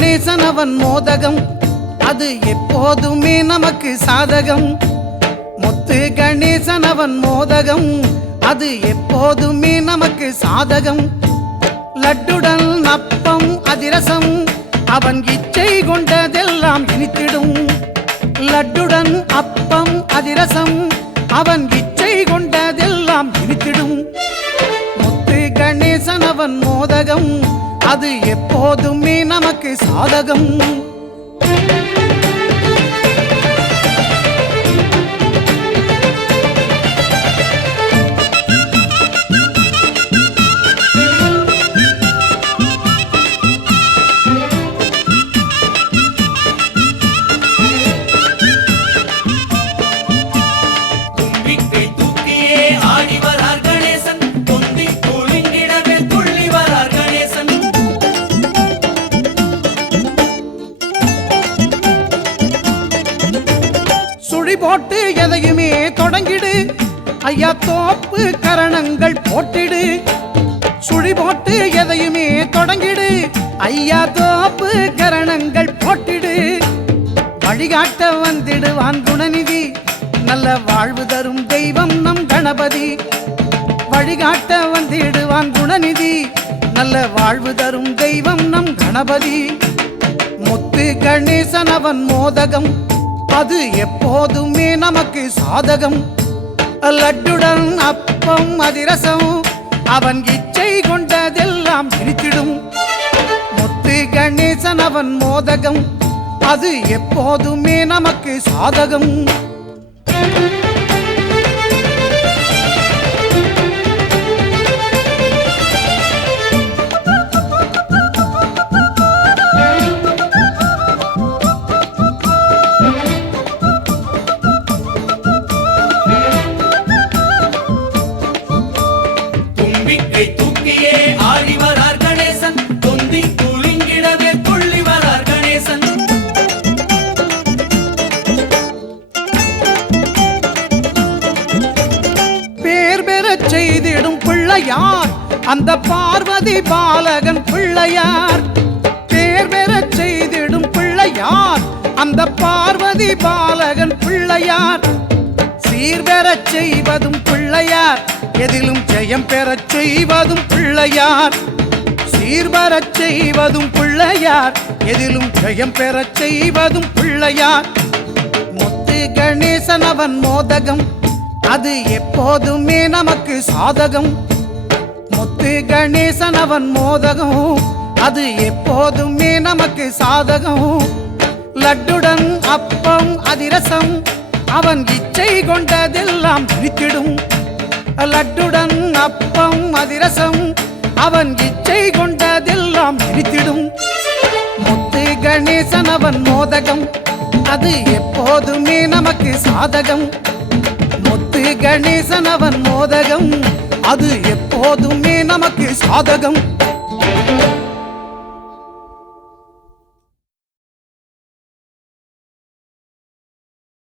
கணேசன் அவன் மோதகம், அது எப்போதுமே நமக்கு சாதகம். முத்து கணேசன் அவன் மோதகம், அது எப்போதுமே நமக்கு சாதகம். லட்டுடன் அப்பம் அதிரசம், அவன் இச்சை கொண்டதெல்லாம் இனித்திடும். லட்டுடன் அப்பம் அதிரசம், அவன் இச்சை கொண்டதெல்லாம் இனித்திடும். முத்து கணேசன் அவன் மோதகம், அது எப்போதுமே நமக்கு சாதகம். போட்டு எதையுமே தொடங்கிடு ஐயா, தோப்பு கரணங்கள் போட்டிடு. சுழி போட்டு எதையுமே தொடங்கிடு ஐயா, தோப்பு கரணங்கள் போட்டிடு. வழிகாட்ட வந்திடுவான் குணநிதி, நல்ல வாழ்வு தரும் தெய்வம் நம் கணபதி. வழிகாட்ட வந்திடுவான் குணநிதி, நல்ல வாழ்வு தரும் தெய்வம் நம் கணபதி. முத்து கணேசன் அவன் மோதகம், அது எப்போதுமே நமக்கு சாதகம். லட்டுடன் அப்பம் அதிரசம், அவன் இச்சை கொண்டதெல்லாம் இனித்திடும். முத்து கணேசன் அவன் மோதகம், அது எப்போதுமே நமக்கு சாதகம். தூக்கியே ஆடி வரார் கணேசன், தொந்தி குலுங்கிடவே துள்ளி வரார் கணேசன். பேர் பெறச் செய்திடும் பிள்ளையார் அந்த பார்வதி பாலகன் பிள்ளையார். பேர் பெறச் செய்திடும் பிள்ளையார் அந்த பார்வதி பாலகன் பிள்ளையார். சீர்பெறச் செய்வதும் பிள்ளையார், எதிலும் ஜெயம் பெறச் செய்வதும் பிள்ளையார். சீர்பெறச் செய்வதும் பிள்ளையார், எதிலும் ஜெயம் பெறச் செய்வதும் பிள்ளையார். முத்து கணேசன் அவன் மோதகம், அது எப்போதுமே நமக்கு சாதகம். முத்து கணேசன் அவன் மோதகம், அது எப்போதுமே நமக்கு சாதகம். லட்டுடன் அப்பம் அதிரசம், அவன் இச்சை கொண்டதெல்லாம் இனித்திடும். லட்டுடன் அப்பம் அதிரசம், அவன் இச்சை கொண்டதெல்லாம் இனித்திடும். முத்து கணேசன் அவன் மோதகம், அது எப்போதுமே நமக்கு சாதகம். முத்து கணேசன் அவன் மோதகம், அது எப்போதுமே நமக்கு சாதகம்.